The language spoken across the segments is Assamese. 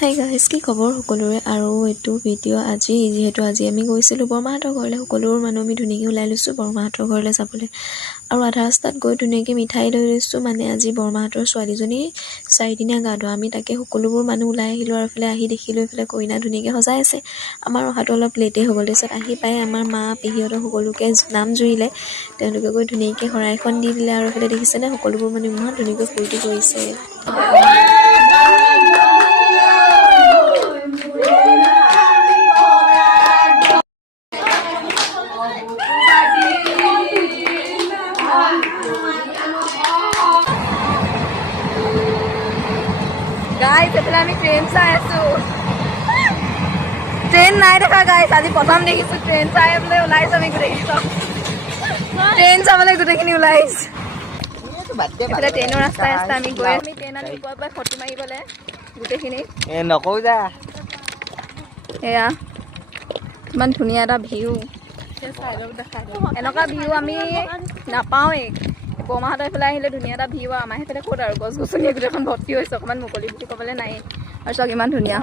হাই গাইজ, কি খবৰ সকলোৰে। আৰু এইটো ভিডিঅ' যিহেতু আজি আমি গৈছিলোঁ বৰমাহঁতৰ ঘৰলৈ। সকলোবোৰ মানুহ আমি ধুনীয়াকৈ ওলাই লৈছোঁ বৰমাহঁতৰ ঘৰলৈ যাবলৈ। আৰু আধা ৰাস্তাত গৈ ধুনীয়াকৈ মিঠাই লৈ লৈছোঁ, মানে আজি বৰমাহঁতৰ ছোৱালীজনী 4 দিনীয়া গা ধোৱা। আমি তাকে সকলোবোৰ মানুহ ওলাই আহিলোঁ আৰু এইফালে আহি দেখিলোঁ এইফালে কইনা ধুনীয়াকৈ সজাই আছে। আমাৰ অহাটো অলপ লেটেই হৈ গ'ল। তাৰপিছত আহি পাই আমাৰ মা পেহীহঁতৰ সকলোকে নাম জুৰিলে। তেওঁলোকে গৈ ধুনীয়াকৈ শৰাই এখন দি দিলে আৰু এইফালে দেখিছেনে সকলোবোৰ মানুহ ইমান ধুনীয়াকৈ ফূৰ্তি কৰিছে। গাইজ, এইফালে আমি ট্ৰেইন চাই আছো। ট্ৰেইন নাই দেখা গাইজ, আজি প্ৰথম দেখিছোঁ। ট্ৰেইন চাই বোলে ওলাইছোঁ আমি গোটেইখিনি। ট্ৰেইন চাবলৈ গোটেইখিনি ওলাই আহিছোঁ। এইফালে ট্ৰেইনৰ ৰাস্তাই আমি গৈ আছোঁ। ট্ৰেইনত ওপৰৰ পৰা ফটো মাৰিবলৈ গোটেইখিনি নকওঁ যা। এয়া ইমান ধুনীয়া এটা ভিউ। এনেকুৱা ভিউ আমি নাপাওঁৱেই। বৰমাহঁতৰ এইফালে আহিলে ধুনীয়া এটা ভিউ। আমাৰ সেইফালে ক'ত আৰু গছ গছনিয়ে গোটেইখন ভৰ্তি হৈছে, অকণমান মুকলি বুলি ক'বলৈ নাই। আৰু চাওক ইমান ধুনীয়া।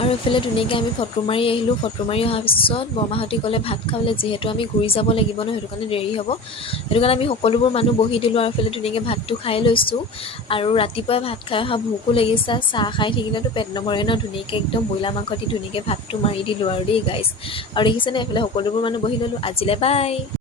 আৰু এইফালে ধুনীয়াকৈ আমি ফটো মাৰি আহিলোঁ। ফটো মাৰি অহাৰ পিছত বৰমাহঁতে ক'লে ভাত খাবলৈ, যিহেতু আমি ঘূৰি যাব লাগিব ন, সেইটো কাৰণে দেৰি হ'ব। সেইটো কাৰণে আমি সকলোবোৰ মানুহ বহি দিলোঁ আৰু এইফালে ধুনীয়াকৈ ভাতটো খাই লৈছোঁ। আৰু ৰাতিপুৱাই ভাত খাই অহা ভোকো লাগিছে। চাহ খাই থাকিলেতো পেট নভৰে ন। ধুনীয়াকৈ একদম ব্ৰইলাৰ মাংস দি ধুনীয়াকৈ ভাতটো মাৰি দিলোঁ আৰু দেই গাইজ। আৰু দেখিছেনে এইফালে সকলোবোৰ মানুহ বহি ল'লোঁ। আজিলৈ বাই।